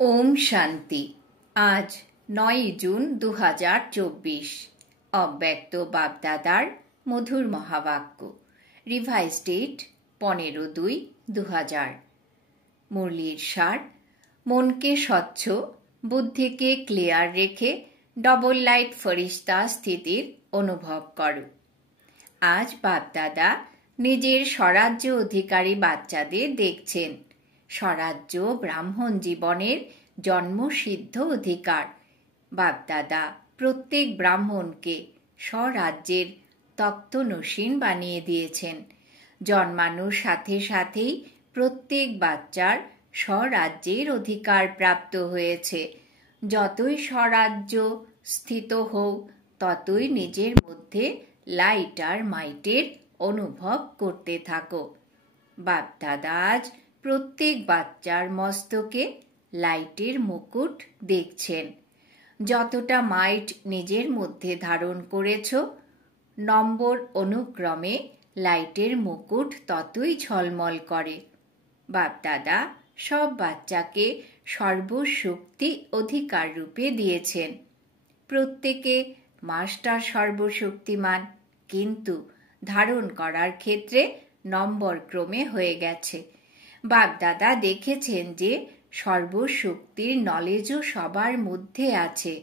ওম শান্তি। আজ ৯ জুন ২০২৪। অব্যক্ত বাপদাদার মধুর মহাবাক্য। Revise date ১৫/২/২০০০। মুরলির সার: মনকে স্বচ্ছ, বুদ্ধিকে ক্লিয়ার রেখে ডবল লাইট ফরিস্তা স্থিতির অনুভব করো। আজ বাপদাদা নিজের স্বরাজ্য অধিকারী বাচ্চাদের দেখছেন। স্বরাজ্য ব্রাহ্মণ জীবনের জন্মসিদ্ধ অধিকার। বাপদাদা প্রত্যেক ব্রাহ্মণকে স্বরাজ্যের তক্তনসীন বানিয়ে দিয়েছেন। জন্মানোর সাথে সাথেই প্রত্যেক বাচ্চার স্বরাজ্যের অধিকার প্রাপ্ত হয়েছে। যতই স্বরাজ্য স্থিত হোক, ততই নিজের মধ্যে লাইট আর মাইটের অনুভব করতে থাকো। বাপদাদা আজ প্রত্যেক বাচ্চার মস্তকে লাইটের মুকুট দেখছেন। যতটা মাইট নিজের মধ্যে ধারণ করেছ, নম্বর অনুক্রমে লাইটের মুকুট ততই ঝলমল করে। বাপদাদা সব বাচ্চাকে সর্বশক্তি অধিকার রূপে দিয়েছেন। প্রত্যেকে মাস্টার সর্বশক্তিমান, কিন্তু ধারণ করার ক্ষেত্রে নম্বর ক্রমে হয়ে গেছে। বাপদাদা দেখেছেন যে সর্বশক্তির নলেজও সবার মধ্যে আছে,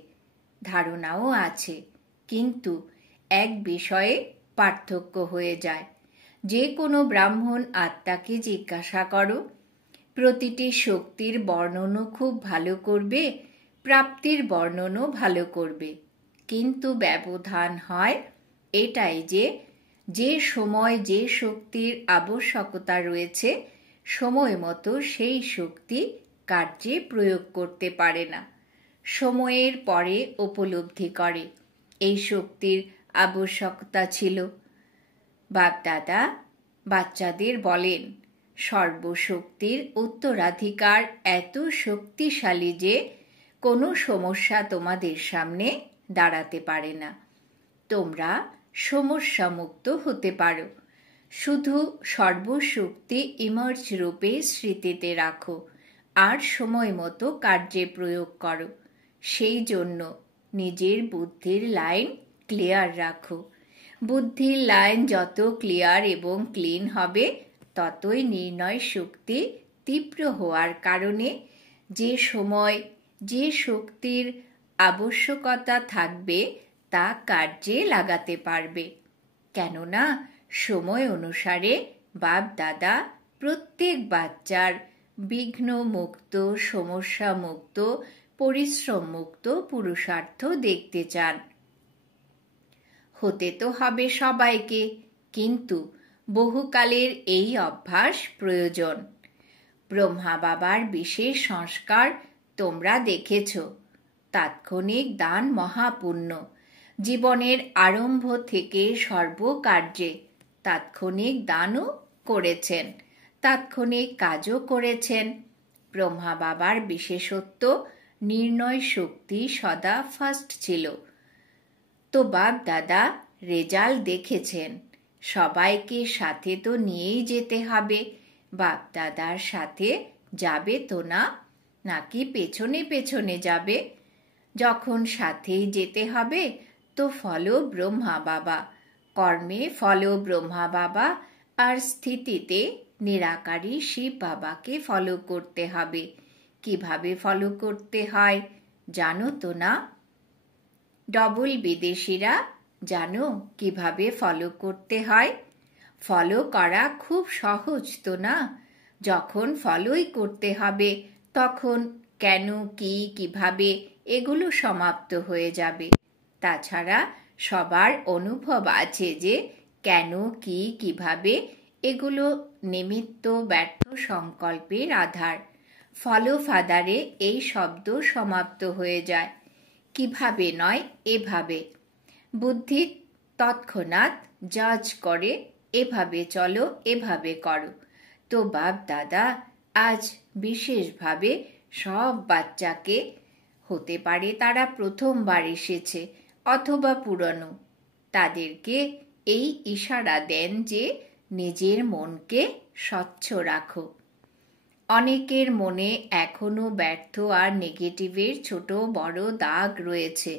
ধারণাও আছে, কিন্তু এক বিষয়ে পার্থক্য হয়ে যায়। যে কোনো ব্রাহ্মণ আত্মাকে জিজ্ঞাসা করো, প্রতিটি শক্তির বর্ণনও খুব ভালো করবে, প্রাপ্তির বর্ণনও ভালো করবে, কিন্তু ব্যবধান হয় এটাই যে সময় যে শক্তির আবশ্যকতা রয়েছে, সময় মতো সেই শক্তি কার্যে প্রয়োগ করতে পারে না। সময়ের পরে উপলব্ধি করে এই শক্তির আবশ্যকতা ছিল। বাপদাদা বাচ্চাদের বলেন, সর্বশক্তির উত্তরাধিকার এত শক্তিশালী যে কোনো সমস্যা তোমাদের সামনে দাঁড়াতে পারে না। তোমরা সমস্যা মুক্ত হতে পারো। শুধু সর্বশক্তি ইমার্জ রূপে স্মৃতিতে রাখো আর সময় মতো কার্যে প্রয়োগ করো। সেই জন্য নিজের বুদ্ধির লাইন ক্লিয়ার রাখো। বুদ্ধির লাইন যত ক্লিয়ার এবং ক্লিন হবে, ততই নির্ণয় শক্তি তীব্র হওয়ার কারণে যে সময় যে শক্তির আবশ্যকতা থাকবে তা কার্যে লাগাতে পারবে। কেননা সময় অনুসারে বাপদাদা প্রত্যেক বাচ্চার বিঘ্ন মুক্ত, সমস্যা মুক্ত, পরিশ্রম মুক্ত পুরুষার্থ দেখতে চান। হতে তো হবে সবাইকে, কিন্তু বহুকালের এই অভ্যাস প্রয়োজন। ব্রহ্মা বাবার বিশেষ সংস্কার তোমরা দেখেছ। তাৎক্ষণিক দান মহাপুণ্য। জীবনের আরম্ভ থেকে সর্বকার্যে তাৎক্ষণিক দানও করেছেন, তাৎক্ষণিক কাজও করেছেন। ব্রহ্মা বাবার বিশেষত্ব নির্ণয় শক্তি সদা ফার্স্ট ছিল। তো বাপ দাদা রেজাল্ট দেখেছেন। সবাইকে সাথে তো নিয়েই যেতে হবে। বাপ দাদার সাথে যাবে তো না, নাকি পেছনে পেছনে যাবে? যখন সাথেই যেতে হবে তো ফলো ব্রহ্মা বাবা, কর্মে ফলো ব্রহ্মা বাবা, আর স্থিতিতে নিরাকারী শিব বাবাকে ফলো করতে হবে। কিভাবে ফলো করতে হয় জানো তো না? ডবল বিদেশিরা জানো কিভাবে ফলো করতে হয়? ফলো করা খুব সহজ তো না? যখন ফলোই করতে হবে, তখন কেন, কি, কিভাবে এগুলো সমাপ্ত হয়ে যাবে। তাছাড়া সবার অনুভব আছে যে কেন, কি, কিভাবে এগুলো নিমিত্ত ব্যর্থ সংকল্পের আধার। ফলো ফাদারে এই শব্দ সমাপ্ত হয়ে যায়। কিভাবে নয়, এভাবে। বুদ্ধি তৎক্ষণাৎ জাজ করে, এভাবে চলো, এভাবে করো। তো বাপ দাদা আজ বিশেষভাবে সব বাচ্চাকে, হতে পারে তারা প্রথমবার এসেছে অথবা পুরনো, তাদেরকে এই ইশারা দেন যে নিজের মনকে স্বচ্ছ রাখো। অনেকের মনে এখনো ব্যর্থ আর নেগেটিভের ছোট বড় দাগ রয়েছে।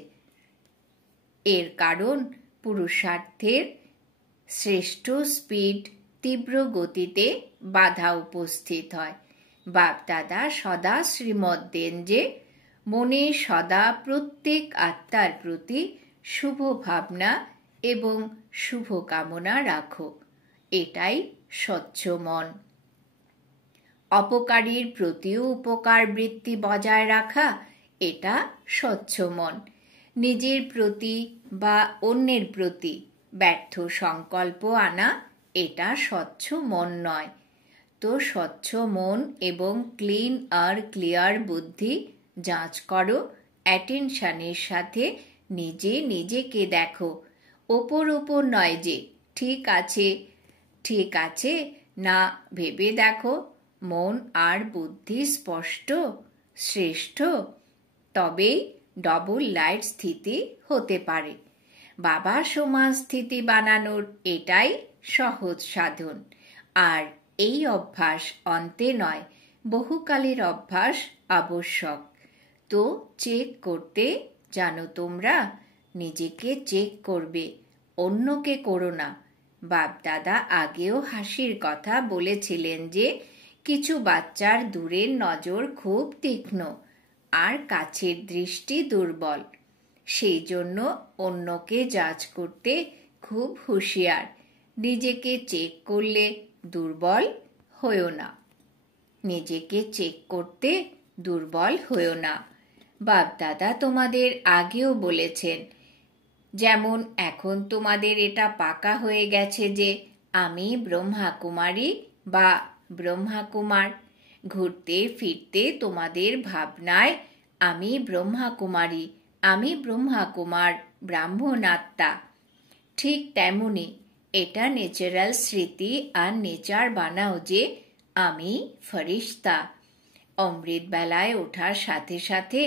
এর কারণ পুরুষার্থের শ্রেষ্ঠ স্পিড তীব্র গতিতে বাধা উপস্থিত হয়। বাপদাদা সদা শ্রীমত দেন যে মনে সদা প্রত্যেক আত্মার প্রতি শুভ ভাবনা এবং শুভ কামনা রাখো। এটাই স্বচ্ছ মন। অপকারীর প্রতিও উপকার বৃত্তি বজায় রাখা, এটা স্বচ্ছ মন। নিজের প্রতি বা অন্যের প্রতি ব্যর্থ সংকল্প আনা, এটা স্বচ্ছ মন নয়। তো স্বচ্ছ মন এবং ক্লিন আর ক্লিয়ার বুদ্ধি যাঞ্চ করো। অ্যাটেনশনের সাথে নিজেকে দেখো। ওপর নয় যে ঠিক আছে না ভেবে দেখো মন আর বুদ্ধি স্পষ্ট শ্রেষ্ঠ, তবেই ডবল লাইট স্থিতি হতে পারে। বাবা সমান স্থিতি বানানোর এটাই সহজ সাধন। আর এই অভ্যাস অন্তে নয়, বহুকালের অভ্যাস আবশ্যক। তো চেক করতে জানো তোমরা, নিজেকে চেক করবে, অন্যকে করো না। বাপদাদা আগেও হাসির কথা বলেছিলেন যে কিছু বাচ্চার দূরের নজর খুব তীক্ষ্ণ আর কাছের দৃষ্টি দুর্বল। সেই জন্য অন্যকে জাজ করতে খুব হুঁশিয়ার। নিজেকে চেক করলে দুর্বল হয়ো না। নিজেকে চেক করতে দুর্বল হয়ো না। বাপদাদা তোমাদের আগেও বলেছেন, যেমন এখন তোমাদের এটা পাকা হয়ে গেছে যে আমি ব্রহ্মা কুমারী বা ব্রহ্মা কুমার। ঘুরতে ফিরতে তোমাদের ভাবনায় আমি ব্রহ্মা কুমারী, আমি ব্রহ্মা কুমার, ব্রাহ্মণ আত্মা। ঠিক তেমনি এটা ন্যাচারাল স্মৃতি আর নেচার বানাও যে আমি ফরিস্তা। অমৃত বেলায় ওঠার সাথে সাথে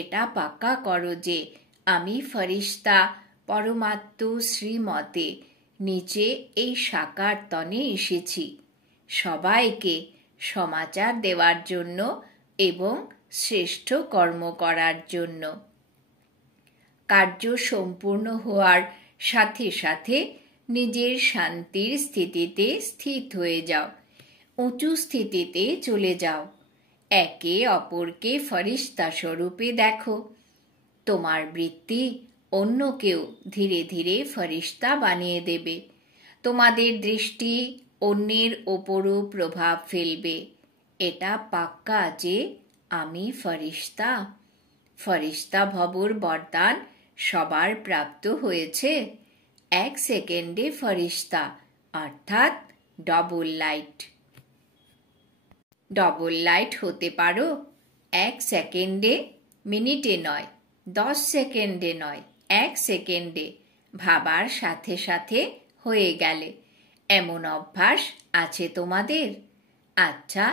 এটা পাক্কা করো যে আমি ফরিস্তা, পরমাত্ম শ্রীমতে নিচে এই সাকার তনে এসেছি সবাইকে সমাচার দেওয়ার জন্য এবং শ্রেষ্ঠ কর্ম করার জন্য। কার্য সম্পূর্ণ হওয়ার সাথে সাথে নিজের শান্তির স্থিতিতে স্থিত হয়ে যাও, উঁচু স্থিতিতে চলে যাও। একে অপরকে ফরিস্তা স্বরূপে দেখো। তোমার বৃত্তি অন্যকেও ধীরে ধীরে ফরিস্তা বানিয়ে দেবে। তোমাদের দৃষ্টি অন্যের ওপরও প্রভাব ফেলবে। এটা পাক্কা যে আমি ফরিস্তা। ফরিস্তা ভবর বরদান সবার প্রাপ্ত হয়েছে। 1 সেকেন্ডে ফরিস্তা, অর্থাৎ ডবল লাইট। ডবল লাইট হতে পারো 1 সেকেন্ডে, মিনিটে নয়, 10 সেকেন্ডে নয়, 1 সেকেন্ডে ভাবার সাথে সাথে হয়ে গেলে। এমন অভ্যাস আছে তোমাদের? আচ্ছা,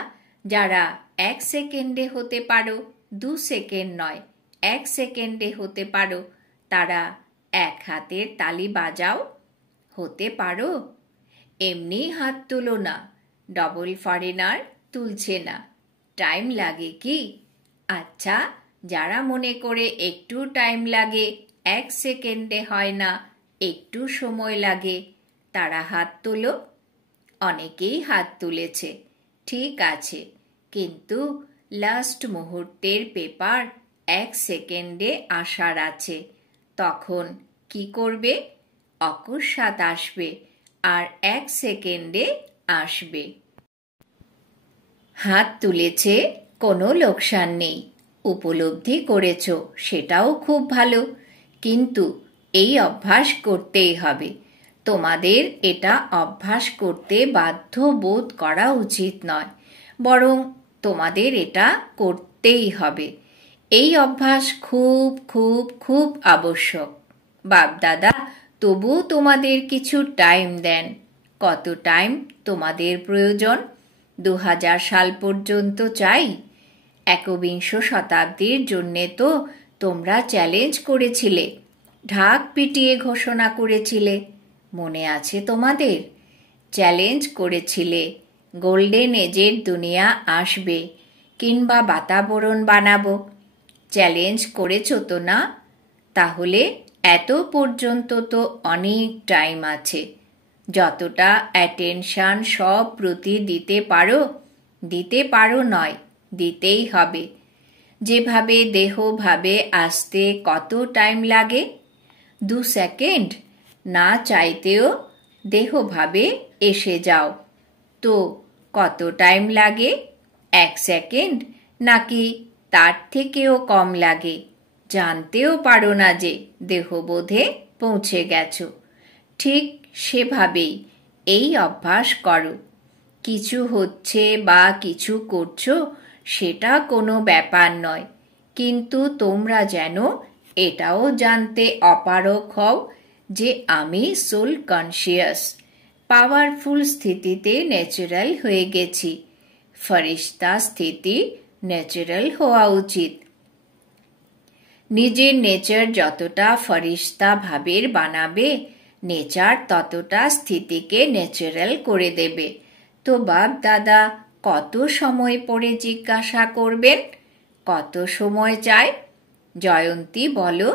যারা 1 সেকেন্ডে হতে পারো, 2 সেকেন্ড নয়, 1 সেকেন্ডে হতে পারো, তারা 1 হাতের তালি বাজাও। হতে পারো? এমনি হাত তুলো না। ডবল ফরেনার তুলছে না। টাইম লাগে কি? আচ্ছা, যারা মনে করে একটু টাইম লাগে, 1 সেকেন্ডে হয় না, একটু সময় লাগে, তারা হাত তোলো। অনেকেই হাত তুলেছে, ঠিক আছে, কিন্তু লাস্ট মুহূর্তের পেপার 1 সেকেন্ডে আসার আছে। তখন কি করবে? অকস্মাৎ আসবে আর 1 সেকেন্ডে আসবে। হাত তুলেছে, কোনো লোকসান নেই, উপলব্ধি করেছ, সেটাও খুব ভালো। কিন্তু এই অভ্যাস করতেই হবে। তোমাদের এটা অভ্যাস করতে বাধ্য বোধ করা উচিত নয়, বরং তোমাদের এটা করতেই হবে। এই অভ্যাস খুব খুব খুব আবশ্যক। বাপদাদা তবুও তোমাদের কিছু টাইম দেন। কত টাইম তোমাদের প্রয়োজন? 2000 সাল পর্যন্ত চাই? 21 শতাব্দীর জন্যে তো তোমরা চ্যালেঞ্জ করেছিলে, ঢাক পিটিয়ে ঘোষণা করেছিলে, মনে আছে তোমাদের? চ্যালেঞ্জ করেছিলে গোল্ডেন এজের দুনিয়া আসবে কিংবা বাতাবরণ বানাবো। চ্যালেঞ্জ করেছো তো না? তাহলে এত পর্যন্ত তো অনেক টাইম আছে। যতটা অ্যাটেনশন সব প্রতি দিতে পারো নয়, দিতেই হবে। যেভাবে দেহ ভাবে আসতে কত টাইম লাগে? 2 সেকেন্ড না চাইতেও দেহ ভাবে এসে যাও, তো কত টাইম লাগে? 1 সেকেন্ড নাকি তার থেকেও কম লাগে? জানতেও পারো না যে দেহবোধে পৌঁছে গেছো। ঠিক সেভাবেই এই অভ্যাস করো। কিছু হচ্ছে বা কিছু করছো সেটা কোনো ব্যাপার নয়, কিন্তু তোমরা যেন এটাও জানতে অপারগ হও যে আমি সোল কনসিয়াস, পাওয়ারফুল স্থিতিতে ন্যাচারাল হয়ে গেছি। ফরিস্তা স্থিতি ন্যাচারাল হওয়া উচিত। নিজের নেচার যতটা ফরিস্তা ভাবের বানাবে, নেচার ততটা স্থিতিকে ন্যাচারাল করে দেবে। তো বাপ দাদা কত সময় পরে জিজ্ঞাসা করবেন, কত সময় চাই? জয়ন্তী বলো।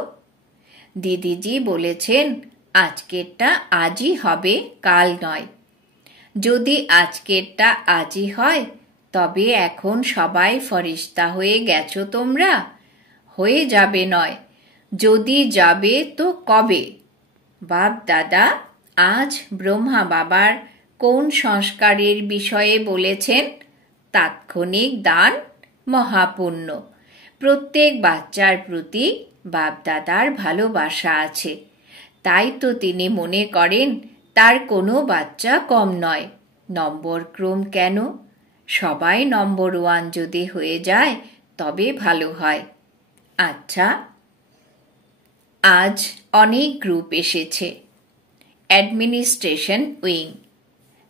দিদিজি বলেছেন আজকেরটা আজই হবে, কাল নয়। যদি আজকেরটা আজই হয় তবে এখন সবাই ফরিস্তা হয়ে গেছো তোমরা? হয়ে যাবে নয়, যদি যাবে তো কবে? বাপ দাদা আজ ব্রহ্মা বাবার কোন সংস্কারের বিষয়ে বলেছেন? তাৎক্ষণিক দান মহাপুণ্য। প্রত্যেক বাচ্চার প্রতি বাপ দাদার ভালোবাসা আছে, তাই তো তিনি মনে করেন তার কোনো বাচ্চা কম নয়। নম্বর ক্রম কেন? সবাই নম্বর 1 যদি হয়ে যায় তবে ভালো হয়। আচ্ছা, আজ অনেক গ্রুপ এসেছে। অ্যাডমিনিস্ট্রেশন উইং,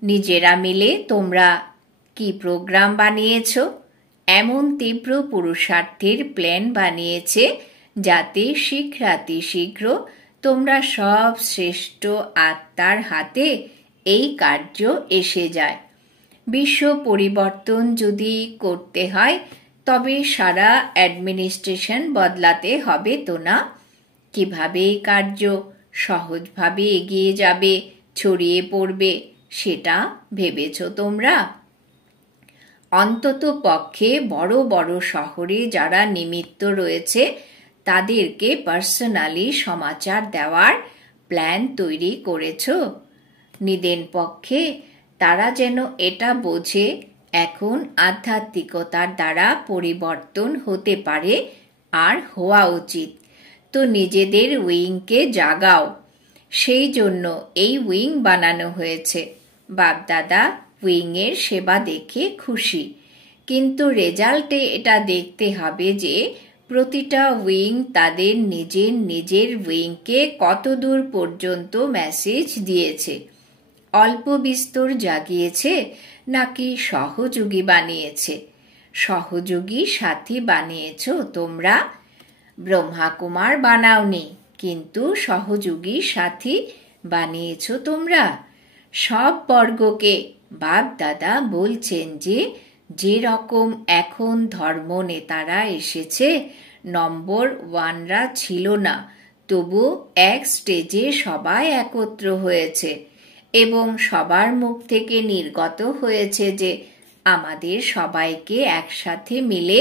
নিজেরা মিলে তোমরা কি প্রোগ্রাম বানিয়েছ? এমন তীব্র পুরুষার্থের প্ল্যান বানিয়েছে যাতে শীঘ্র তোমরা সব শ্রেষ্ঠ আত্মার হাতে এই কার্য এসে যায়। বিশ্ব পরিবর্তন যদি করতে হয় তবে সারা অ্যাডমিনিস্ট্রেশন বদলাতে হবে তো না? কিভাবে এই কার্য সহজভাবে এগিয়ে যাবে, ছড়িয়ে পড়বে, সেটা ভেবেছ তোমরা? অন্তত পক্ষে বড় বড় শহরে যারা নিমিত্ত রয়েছে তাদেরকে পার্সোনালি সমাচার দেওয়ার প্ল্যান তৈরি করেছ? নিদেন পক্ষে তারা যেন এটা বোঝে এখন আধ্যাত্মিকতার দ্বারা পরিবর্তন হতে পারে আর হওয়া উচিত। তো নিজেদের উইংকে জাগাও। সেই জন্য এই উইং বানানো হয়েছে। বাপদাদা উইংয়ের সেবা দেখে খুশি, কিন্তু রেজাল্টে এটা দেখতে হবে যে প্রতিটা উইং তাদের নিজের উইংকে কতদূর পর্যন্ত মেসেজ দিয়েছে। অল্প বিস্তর জাগিয়েছে নাকি সহযোগী বানিয়েছে? সহযোগী সাথী বানিয়েছ তোমরা। ব্রহ্মাকুমার বানাওনি, কিন্তু সহযোগী সাথী বানিয়েছ তোমরা। সব বর্গকে বাপ দাদা বলছেন যে যেরকম এখন ধর্ম নেতারা এসেছে, নম্বর 1রা ছিল না, তবু এক স্টেজে সবাই একত্র হয়েছে এবং সবার মুখ থেকে নির্গত হয়েছে যে আমাদের সবাইকে একসাথে মিলে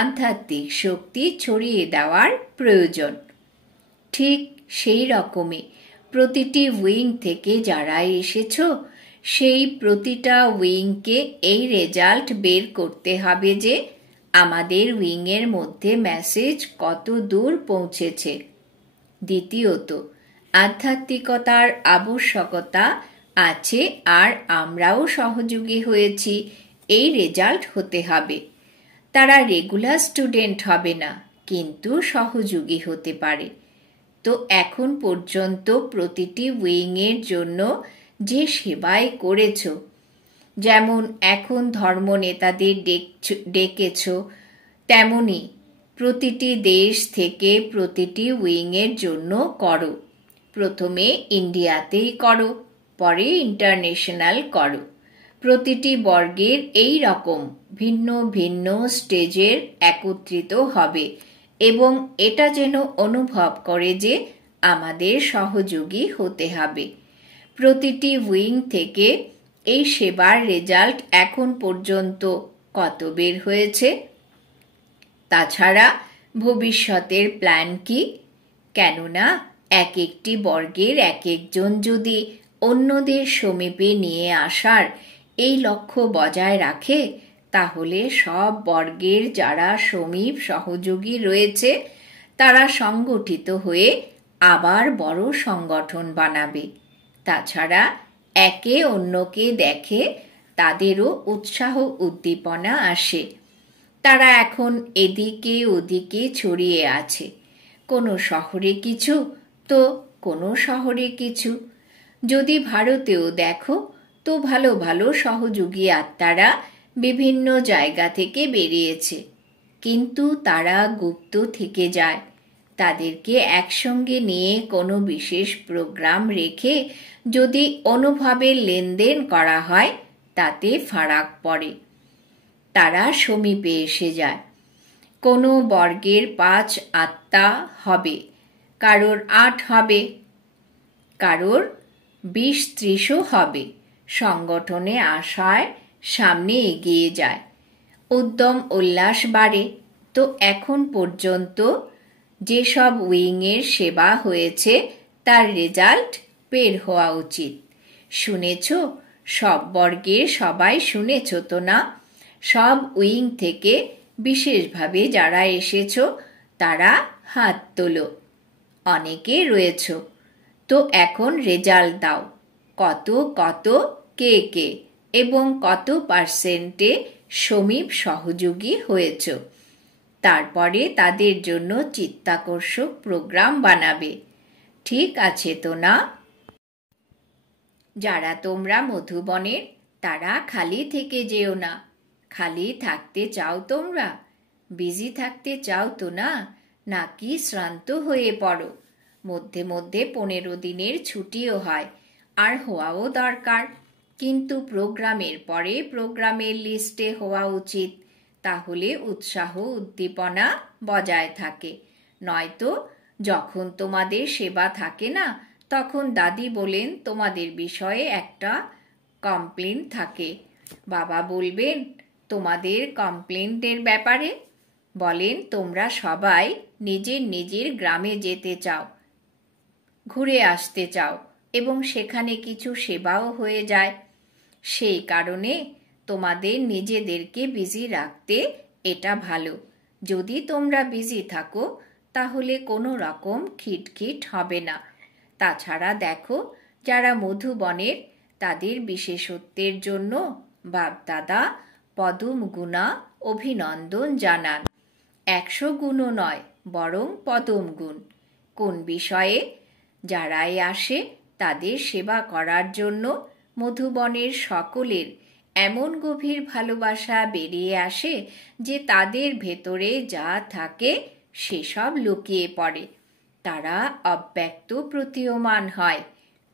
আধ্যাত্মিক শক্তি ছড়িয়ে দেওয়ার প্রয়োজন। ঠিক সেই রকমই প্রতিটি উইং থেকে যারা এসেছ, সেই প্রতিটা উইংকে এই রেজাল্ট বের করতে হবে যে আমাদের উইংয়ের মধ্যে মেসেজ কত দূর পৌঁছেছে। দ্বিতীয়ত, আধ্যাত্মিকতার আবশ্যকতা আছে আর আমরাও সহযোগী হয়েছি, এই রেজাল্ট হতে হবে। তারা রেগুলার স্টুডেন্ট হবে না, কিন্তু সহযোগী হতে পারে। তো এখন পর্যন্ত প্রতিটি উইংয়ের জন্য যে সেবাই করেছ, যেমন এখন ধর্ম নেতাদের ডেকেছ, তেমনি প্রতিটি দেশ থেকে প্রতিটি উইংয়ের জন্য করো। প্রথমে ইন্ডিয়াতেই করো, পরে ইন্টারন্যাশনাল করো। প্রতিটি বর্গের এই রকম ভিন্ন ভিন্ন স্টেজের একত্রিত হবে এবং এটা যেন অনুভব করে যে আমাদের সহযোগী হতে হবে। প্রতিটি উইং থেকে এই সেবার রেজাল্ট এখন পর্যন্ত কত বের হয়েছে? তাছাড়া ভবিষ্যতের প্ল্যান কি? কেননা এক একটি বর্গের এক একজন যদি অন্যদের সমীপে নিয়ে আসার এই লক্ষ্য বজায় রাখে, তাহলে সব বর্গের যারা সমীপ সহযোগী রয়েছে তারা সংগঠিত হয়ে আবার বড় সংগঠন বানাবে। তাছাড়া একে অন্যকে দেখে তাদেরও উৎসাহ উদ্দীপনা আসে। তারা এখন এদিকে ওদিকে ছড়িয়ে আছে, কোনো শহরে কিছু তো কোনো শহরে কিছু। যদি ভারতেও দেখো তো ভালো ভালো সহযোগী আত্মারা বিভিন্ন জায়গা থেকে বেরিয়েছে, কিন্তু তারা গুপ্ত থেকে যায়। তাদেরকে একসঙ্গে নিয়ে কোনো বিশেষ প্রোগ্রাম রেখে যদি অনুভবের লেনদেন করা হয় তাতে ফারাক পড়ে। তারা সমীপে এসে যায়। কোনো বর্গের 5 আত্মা হবে, কারোর 8 হবে, কারোর 20-30ও হবে। সংগঠনে আসায় সামনে এগিয়ে যায়, উদ্যম উল্লাস বাড়ে। তো এখন পর্যন্ত যেসব উইংয়ের সেবা হয়েছে তার রেজাল্ট বের হওয়া উচিত। শুনেছ? সব বর্গের সবাই শুনেছ তো না? সব উইং থেকে বিশেষভাবে যারা এসেছ তারা হাত তোলো। অনেকে রয়েছ, তো এখন রেজাল্ট দাও। কত কত কে কে এবং কত পার্সেন্টে সমীপ সহযোগী হয়েছ। তারপরে তাদের জন্য চিত্তাকর্ষক প্রোগ্রাম বানাবে। ঠিক আছে তো না? যারা তোমরা মধুবনের তারা খালি থেকে যেও না। খালি থাকতে চাও তোমরা? বিজি থাকতে চাও তো না? নাকি শ্রান্ত হয়ে পড়ো? মধ্যে মধ্যে 15 দিনের ছুটিও হয়, আর হওয়াও দরকার, কিন্তু প্রোগ্রামের পরে প্রোগ্রামের লিস্টে হওয়া উচিত। তাহলে উৎসাহ উদ্দীপনা বজায় থাকে। নয়তো যখন তোমাদের সেবা থাকে না তখন দাদি বলেন তোমাদের বিষয়ে একটা কমপ্লেন থাকে। বাবা বলবেন তোমাদের কমপ্লেন্টের ব্যাপারে। বলেন তোমরা সবাই নিজের নিজের গ্রামে যেতে চাও, ঘুরে আসতে চাও এবং সেখানে কিছু সেবাও হয়ে যায়। সেই কারণে তোমাদের নিজেদেরকে বিজি রাখতে এটা ভালো। যদি তোমরা বিজি থাকো তাহলে কোনো রকম খিটখিট হবে না। তাছাড়া দেখো, যারা মধুবনের তাদের বিশেষত্বের জন্য বাপদাদা পদম গুণা অভিনন্দন জানান। 100 গুণও নয়, বরং পদম গুণ। কোন বিষয়ে? যারাই আসে তাদের সেবা করার জন্য মধুবনের সকলের এমন গভীর ভালোবাসা বেরিয়ে আসে যে তাদের ভেতরে যা থাকে সেসব লুকিয়ে পড়ে। তারা অব্যক্ত প্রতীয়মান হয়,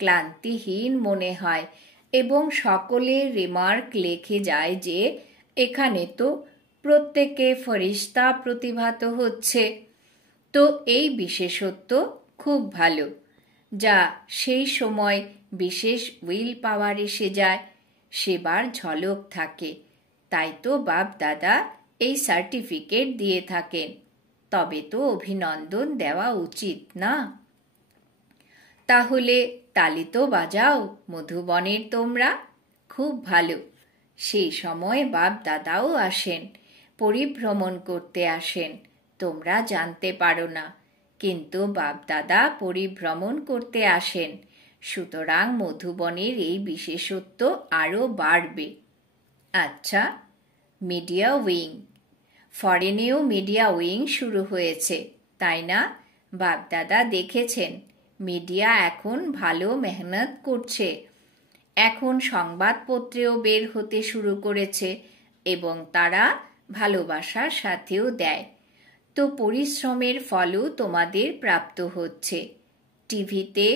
ক্লান্তিহীন মনে হয় এবং সকলের রিমার্ক লেখে যায় যে এখানে তো প্রত্যেকে ফরিস্তা প্রতিভাত হচ্ছে। তো এই বিশেষত্ব খুব ভালো, যা সেই সময় বিশেষ উইল পাওয়ার এসে যায়, সেবার ঝলক থাকে। তাই তো বাপ দাদা এই সার্টিফিকেট দিয়ে থাকেন। তবে তো অভিনন্দন দেওয়া উচিত না? তাহলে তালি তো বাজাও মধুবনের তোমরা। খুব ভালো। সেই সময় বাপ দাদাও আসেন, পরিভ্রমণ করতে আসেন। তোমরা জানতে পারো না, কিন্তু বাপ দাদা পরিভ্রমণ করতে আসেন। সুতরাং মধুবনের এই বিশেষত্ব আরও বাড়বে। আচ্ছা, মিডিয়া উইং। ফরেনেও মিডিয়া উইং শুরু হয়েছে, তাই না? বাপদাদা দেখেছেন মিডিয়া এখন ভালো মেহনত করছে। এখন সংবাদপত্রেও বের হতে শুরু করেছে এবং তারা ভালোবাসার সাথেও দেয়। তো পরিশ্রমের ফলও তোমাদের প্রাপ্ত হচ্ছে। টিভিতে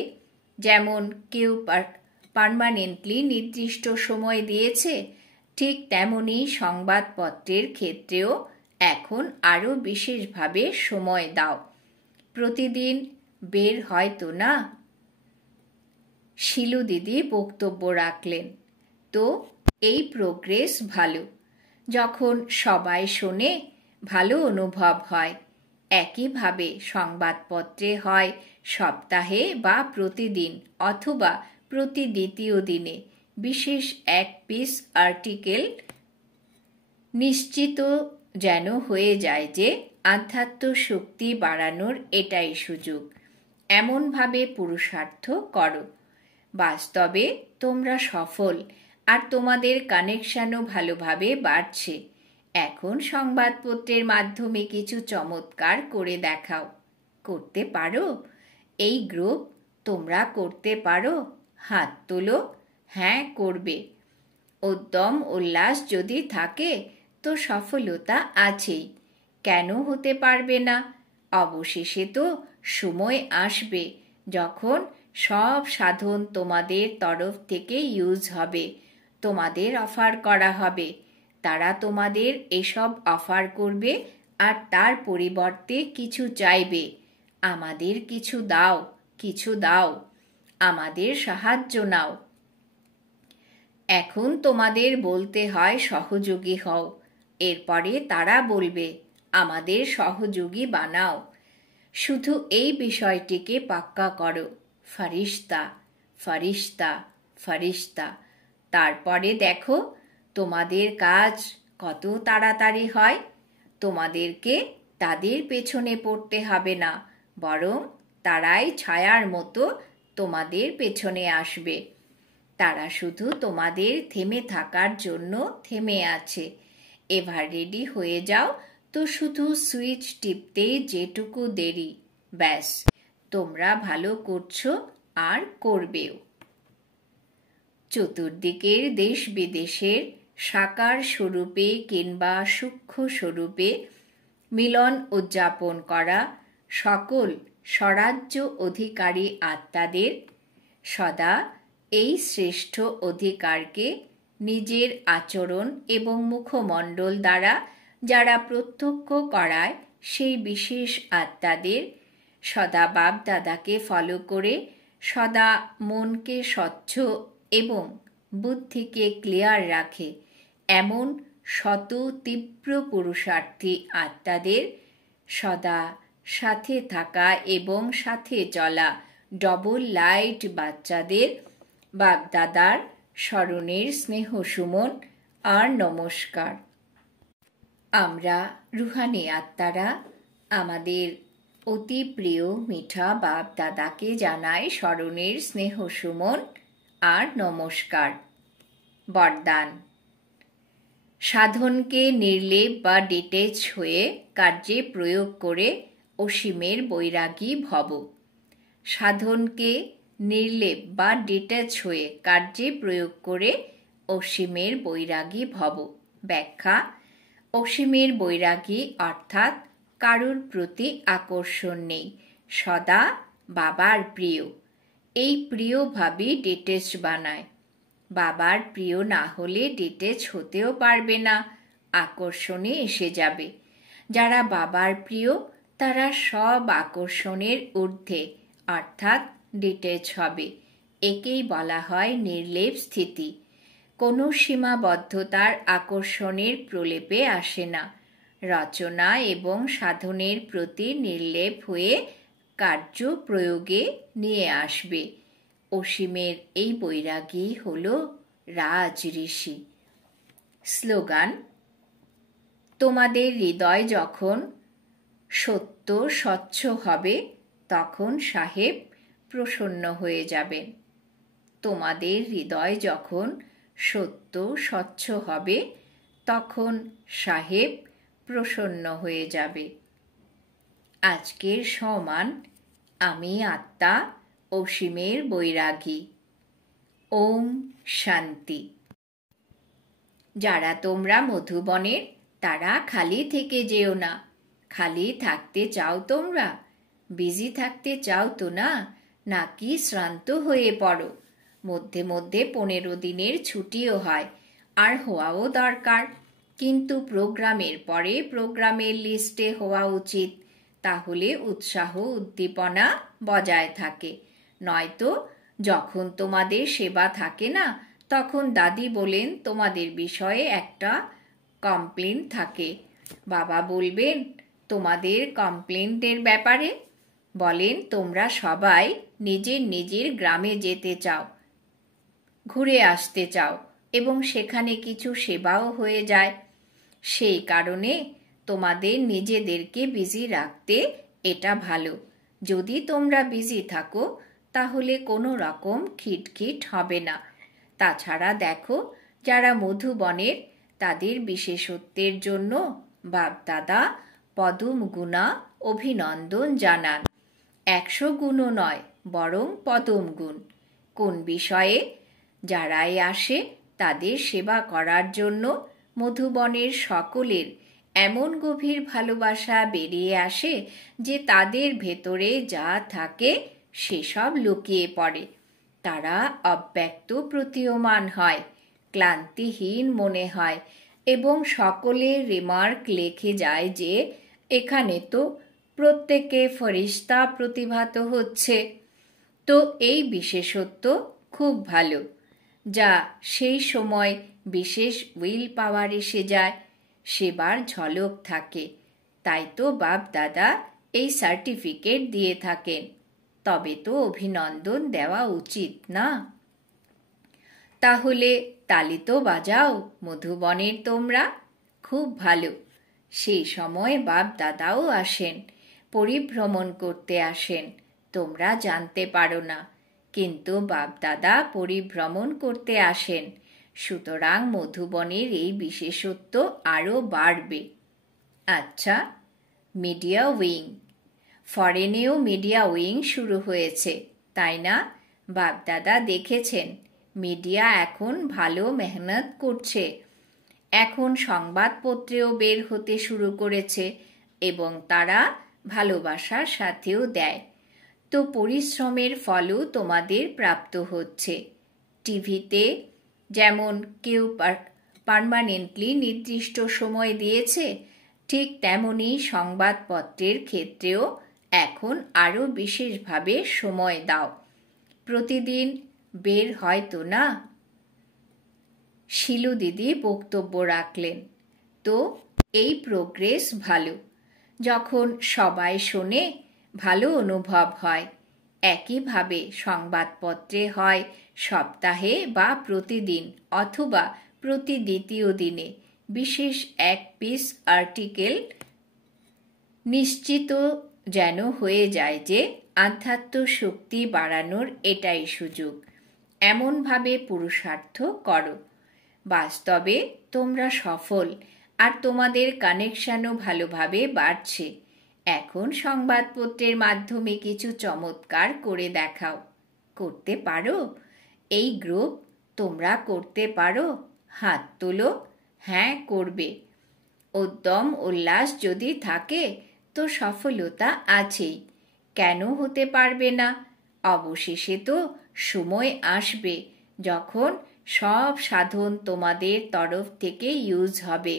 যেমন কেউ পার্মানেন্টলি নির্দিষ্ট সময় দিয়েছে, ঠিক তেমনি সংবাদপত্রের ক্ষেত্রেও এখন আরও বিশেষভাবে সময় দাও। প্রতিদিন বের হয় তো না? শিলু দিদি বক্তব্য রাখলেন। তো এই প্রোগ্রেস ভালো। যখন সবাই শোনে ভালো অনুভব হয়। একইভাবে সংবাদপত্রে হয় সপ্তাহে বা প্রতিদিন অথবা প্রতি দ্বিতীয় দিনে বিশেষ এক পিস আর্টিকেল নিশ্চিত যেন হয়ে যায় যে আধ্যাত্ম শক্তি বাড়ানোর এটাই সুযোগ। এমনভাবে পুরুষার্থ করো। বাস্তবে তোমরা সফল আর তোমাদের কানেকশনও ভালোভাবে বাড়ছে। এখন সংবাদপত্রের মাধ্যমে কিছু চমৎকার করে দেখাও। করতে পারো? এই গ্রুপ তোমরা করতে পারো? হাত তোলো। হ্যাঁ, করবে। উদ্যম উল্লাস যদি থাকে তো সফলতা আছেই। কেন হতে পারবে না? অবশেষে তো সময় আসবে যখন সব সাধন তোমাদের তরফ থেকে ইউজ হবে, তোমাদের অফার করা হবে। তারা তোমাদের এসব অফার করবে আর তার পরিবর্তে কিছু চাইবে। আমাদের কিছু দাও, কিছু দাও, আমাদের সাহায্য নাও। এখন তোমাদের বলতে হয় সহযোগী হও। এরপরে তারা বলবে আমাদের সহযোগী বানাও। শুধু এই বিষয়টিকে পাক্কা করো, ফারিস্তা, ফারিস্তা, ফারিস্তা। তারপরে দেখো তোমাদের কাজ কত তাড়াতাড়ি হয়। তোমাদেরকে তাদের পেছনে পড়তে হবে না, বরং তারাই ছায়ার মতো তোমাদের পেছনে আসবে। তারা শুধু তোমাদের থেমে থাকার জন্য থেমে আছে। এবার রেডি হয়ে যাও তো শুধু সুইচ টিপতে যেটুকু দেরি, ব্যাস তোমরা ভালো করছো আর করবেও। চতুর্দিকের দেশ বিদেশের সাকার স্বরূপে কিংবা সূক্ষ্ম স্বরূপে মিলন উদযাপন করা সকল স্বরাজ্য অধিকারী আত্মাদের সদা এই শ্রেষ্ঠ অধিকারকে নিজের আচরণ এবং মুখমণ্ডল দ্বারা যারা প্রত্যক্ষ করায় সেই বিশেষ আত্মাদের সদা বাপ-দাদাকে ফলো করে সদা মনকে স্বচ্ছ এবং বুদ্ধিকে ক্লিয়ার রাখে এমন শত তীব্র পুরুষার্থী আত্মাদের সদা সাথে থাকা এবং সাথে চলা ডবল লাইট বাচ্চাদের বাপ-দাদার স্মরণের স্নেহ সুমন আর নমস্কার। আমরা রুহানি আত্মারা আমাদের অতি প্রিয় মিঠা বাপ দাদাকে জানাই স্মরণের স্নেহ সুমন আর নমস্কার। বরদান: সাধনকে নির্লেপ বা ডিটেচ হয়ে কার্যে প্রয়োগ করে অসীমের বৈরাগী ভব। সাধনকে নির্লেপ বা ডিটেচ হয়ে কার্যে প্রয়োগ করে অসীমের বৈরাগী ভব। ব্যাখ্যা: অসীমের বৈরাগী অর্থাৎ কারুর প্রতি আকর্ষণ নেই, সদা বাবার প্রিয়। এই প্রিয় ভাবই ডিটেচ বানায়। বাবার প্রিয় না হলে ডিটেচ হতেও পারবে না, আকর্ষণে এসে যাবে। যারা বাবার প্রিয় তারা সব আকর্ষণের ঊর্ধ্বে অর্থাৎ ডিটেচ হবে। একেই বলা হয় নির্লেপ স্থিতি। কোনো সীমাবদ্ধতার আকর্ষণের প্রলেপে আসে না। রচনা এবং সাধনের প্রতি নির্লেপ হয়ে কার্য প্রয়োগে নিয়ে আসবে। অসীমের এই বৈরাগী হল রাজ ঋষি। স্লোগান: তোমাদের হৃদয় যখন সত্য স্বচ্ছ হবে তখন সাহেব প্রসন্ন হয়ে যাবেন। তোমাদের হৃদয় যখন সত্য স্বচ্ছ হবে তখন সাহেব প্রসন্ন হয়ে যাবে। আজকের সমান: আমি আত্মা অসীমের বৈরাগী। ওম শান্তি। যারা তোমরা মধুবনের তারা খালি থেকে যেও না। খালি থাকতে চাও তোমরা? বিজি থাকতে চাও তো না? নাকি শ্রান্ত হয়ে পড়ো? মধ্যে মধ্যে 15 দিনের ছুটিও হয়, আর হওয়াও দরকার। কিন্তু প্রোগ্রামের পরে প্রোগ্রামের লিস্টে হওয়া উচিত, তাহলে উৎসাহ উদ্দীপনা বজায় থাকে। নয়তো যখন তোমাদের সেবা থাকে না, তখন দাদি বলেন তোমাদের বিষয়ে একটা কমপ্লেন থাকে। বাবা বলবেন তোমাদের কমপ্লেন্টের ব্যাপারে, বলেন তোমরা সবাই নিজের নিজের গ্রামে যেতে চাও, ঘুরে আসতে চাও, এবং সেখানে কিছু সেবাও হয়ে যায়। সেই কারণে তোমাদের নিজেদেরকে বিজি রাখতে এটা ভালো। যদি তোমরা বিজি থাকো তাহলে কোনো রকম খিটখিট হবে না। তাছাড়া দেখো, যারা মধুবনের, তাদের বিশেষত্বের জন্য বাপদাদা পদম গুণা অভিনন্দন জানান। 100 গুণও নয়, বরং পদম গুণ। কোন বিষয়ে? যারাই আসে তাদের সেবা করার জন্য মধুবনের সকলের এমন গভীর ভালোবাসা বেরিয়ে আসে যে তাদের ভেতরে যা থাকে সেসব লুকিয়ে পড়ে। তারা অব্যক্ত প্রতীয়মান হয়, ক্লান্তিহীন মনে হয়, এবং সকলের রিমার্ক লেখে যায় যে এখানে তো প্রত্যেকে ফরিস্তা প্রতিভাত হচ্ছে। তো এই বিশেষত্ব খুব ভালো, যা সেই সময় বিশেষ উইল পাওয়ার এসে যায়, সেবার ঝলক থাকে। তাই তো বাপ দাদা এই সার্টিফিকেট দিয়ে থাকেন। তবে তো অভিনন্দন দেওয়া উচিত না? তাহলে তালি তো বাজাও মধুবনের তোমরা। খুব ভালো। সেই সময় বাপ দাদাও আসেন, পরিভ্রমণ করতে আসেন। তোমরা জানতে পারো না, কিন্তু বাপ দাদা পরিভ্রমণ করতে আসেন। সুতরাং মধুবনের এই বিশেষত্ব আরও বাড়বে। আচ্ছা, মিডিয়া উইং। ফরেনেও মিডিয়া উইং শুরু হয়েছে, তাই না? বাপদাদা দেখেছেন মিডিয়া এখন ভালো মেহনত করছে। এখন সংবাদপত্রেও বের হতে শুরু করেছে, এবং তারা ভালোবাসার সাথেও দেয়। তো পরিশ্রমের ফলও তোমাদের প্রাপ্ত হচ্ছে। টিভিতে যেমন কেউ পার্মানেন্টলি নির্দিষ্ট সময় দিয়েছে, ঠিক তেমনি সংবাদপত্রের ক্ষেত্রেও এখন আরও বিশেষভাবে সময় দাও। প্রতিদিন বের হয় তো না? শিলু দিদি বক্তব্য রাখলেন। তো এই প্রোগ্রেস ভালো। যখন সবাই শোনে ভালো অনুভব হয়। একইভাবে সংবাদপত্রে হয় সপ্তাহে বা প্রতিদিন অথবা প্রতি দ্বিতীয় দিনে বিশেষ এক পিস আর্টিকেল নিশ্চিত যেন হয়ে যায় যে আধ্যাত্ম শক্তি বাড়ানোর এটাই সুযোগ। এমনভাবে পুরুষার্থ করো। বাস্তবে তোমরা সফল, আর তোমাদের কানেকশনও ভালোভাবে বাড়ছে। এখন সংবাদপত্রের মাধ্যমে কিছু চমৎকার করে দেখাও। করতে পারো? এই গ্রুপ তোমরা করতে পারো? হাত তোলো। হ্যাঁ, করবে। উদ্যম উল্লাস যদি থাকে তো সফলতা আছেই। কেন হতে পারবে না? অবশেষে তো সময় আসবে যখন সব সাধন তোমাদের তরফ থেকে ইউজ হবে,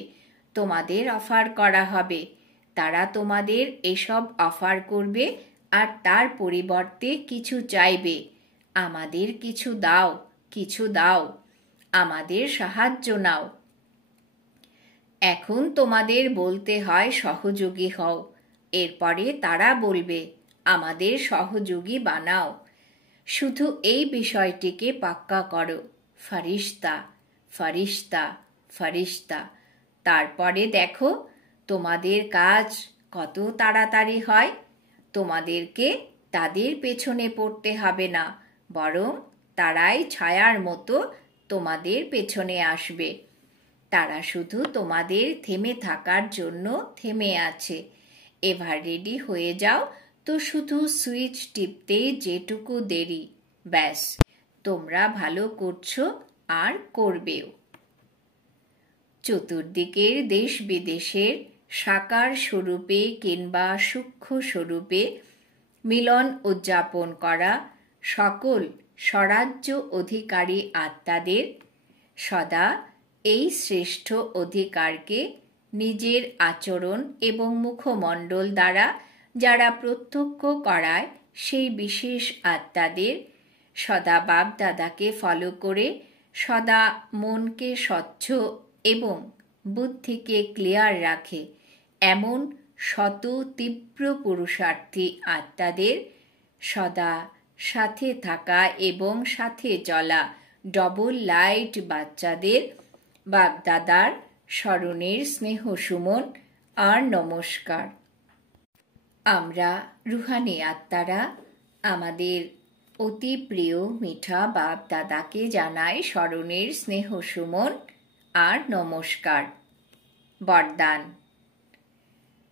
তোমাদের অফার করা হবে। তারা তোমাদের এসব অফার করবে আর তার পরিবর্তে কিছু চাইবে। আমাদের কিছু দাও, কিছু দাও, আমাদের সাহায্য নাও। এখন তোমাদের বলতে হয় সহযোগী হও। এরপরে তারা বলবে আমাদের সহযোগী বানাও। শুধু এই বিষয়টিকে পাক্কা করো, ফরিস্তা, ফরিস্তা, ফরিস্তা। তারপরে দেখো তোমাদের কাজ কত তাড়াতাড়ি হয়। তোমাদেরকে তাদের পেছনে পড়তে হবে না, বরং তারাই ছায়ার মতো তোমাদের পেছনে আসবে। তারা শুধু তোমাদের থেমে থাকার জন্য থেমে আছে। এবার রেডি হয়ে যাও, তো শুধু সুইচ টিপতে যেটুকু দেরি, ব্যাস তোমরা ভালো করছো আর করবেও। চতুর্দিকের দেশ বিদেশের সাকার স্বরূপে কিংবা সূক্ষ্ম স্বরূপে মিলন উদযাপন করা সকল স্বরাজ্য অধিকারী আত্মাদের সদা এই শ্রেষ্ঠ অধিকারকে নিজের আচরণ এবং মুখমণ্ডল দ্বারা যারা প্রত্যক্ষ করায় সেই বিশেষ আত্মাদের সদা বাপ-দাদাকে ফলো করে সদা মনকে স্বচ্ছ এবং বুদ্ধিকে ক্লিয়ার রাখে এমন শত তীব্র পুরুষার্থী আত্মাদের সদা সাথে থাকা এবং সাথে চলা ডবল লাইট বাচ্চাদের বাপ-দাদার স্মরণের স্নেহ সুমন আর নমস্কার। আমরা রুহানি আত্মারা আমাদের অতি প্রিয় মিঠা বাপ দাদাকে জানাই স্মরণের স্নেহ সুমন আর নমস্কার। বরদান: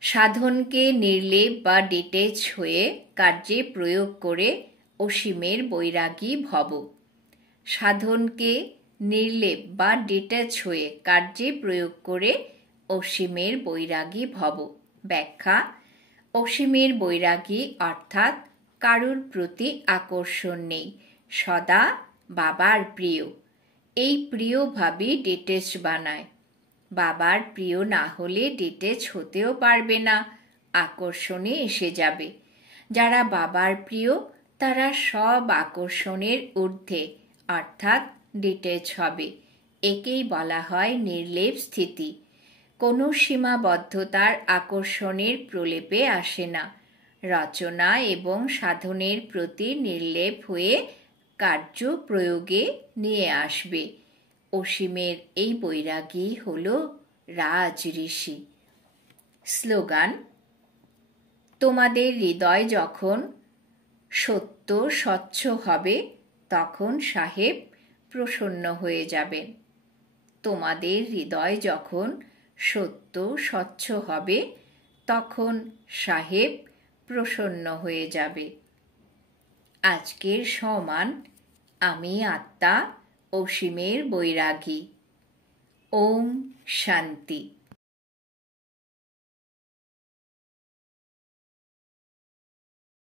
সাধনকে নির্লেপ বা ডিটেচ হয়ে কার্যে প্রয়োগ করে অসীমের বৈরাগী ভব। সাধনকে নির্লেপ বা ডিটেচ হয়ে কার্যে প্রয়োগ করে অসীমের বৈরাগী ভব। ব্যাখ্যা: অসীমের বৈরাগী অর্থাৎ কারুর প্রতি আকর্ষণ নেই, সদা বাবার প্রিয়। এই প্রিয় ভাবই ডিটেচ বানায়। বাবার প্রিয় না হলে ডিটেচ হতেও পারবে না, আকর্ষণে এসে যাবে। যারা বাবার প্রিয় তারা সব আকর্ষণের ঊর্ধ্বে অর্থাৎ ডিটেচ হবে। একেই বলা হয় নির্লেপ স্থিতি। কোনো সীমাবদ্ধতার আকর্ষণের প্রলেপে আসে না। রচনা এবং সাধনের প্রতি নির্লেপ হয়ে কার্য প্রয়োগে নিয়ে আসবে। অসীমের এই বৈরাগী হল রাজ ঋষি। স্লোগান: তোমাদের হৃদয় যখন সত্য স্বচ্ছ হবে তখন সাহেব প্রসন্ন হয়ে যাবেন। তোমাদের হৃদয় যখন সত্য স্বচ্ছ হবে তখন সাহেব প্রসন্ন হয়ে যাবে। আজকের সমান: আমি আত্মা অসীমের বৈরাগী। ওম শান্তি।